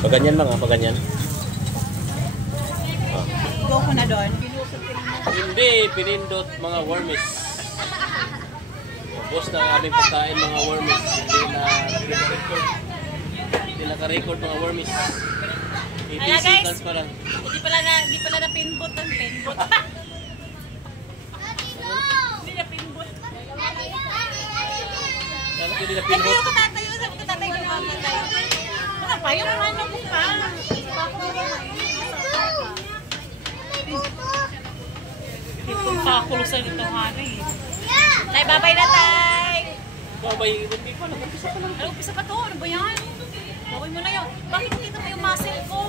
Paganyan lang pag ganyan. Go ko na doon. Hindi, pinindot mga wormies. Ubos na ang aming pagkain mga wormies. Hindi naka-record mga wormies. 18 seconds pa lang. Hindi pala na pinbot ang pinbot. Hindi na pinbot. Kala ko hindi na pinbot. Tatayo ko tatayo. Sabi ko tatayo ko naman tayo. Ano pa? Yung ano mo pa? Itong kakulusan itong hari. Tay, babay na tay! Babay, hindi pa. Nag-umpisa pa lang. Ano, umpisa pa to? Ano ba yan? Babay mo na yun. Bakit dito mo yung muscle ko?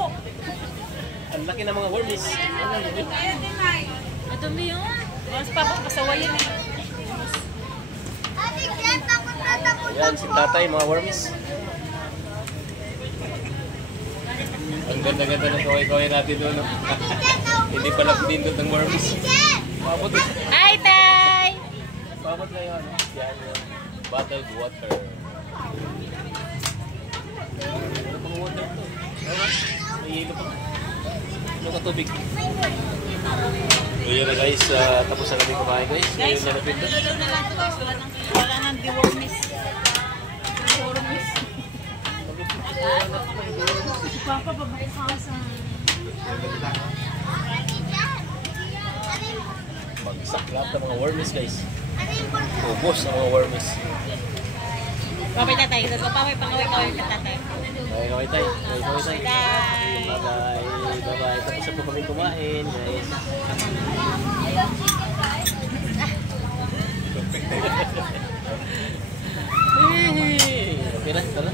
Ang laki ng mga wormies. Madumi yun. Mas papasawayan eh. Ayan, si tatay, mga wormies. Ang ganda-ganda ng kaway-kaway natin doon. No? Hindi pala pinindot ng wormies. Pabot eh. Hi, tay! Pabot na yun. Yan yun. Bottled water. Ano pang water to? May hilo pa. Ano ka tubig? So yun na guys, tapos na kami kumain guys. Guys, Ngayon na napindot. ilaw na lang to guys. Wala nang dewormis. Dewormis. Papa, babakasan. Magsak lahat ng mga wormies guys. Ubos ang mga wormies. Babay tatay. Papaway pangaway-kaway ka tatay. Kaway-kaway tayo. Kaway-kaway tayo. Bye! Bye-bye. Bye-bye. Tapos na po kami kumain guys. Okay na, tara.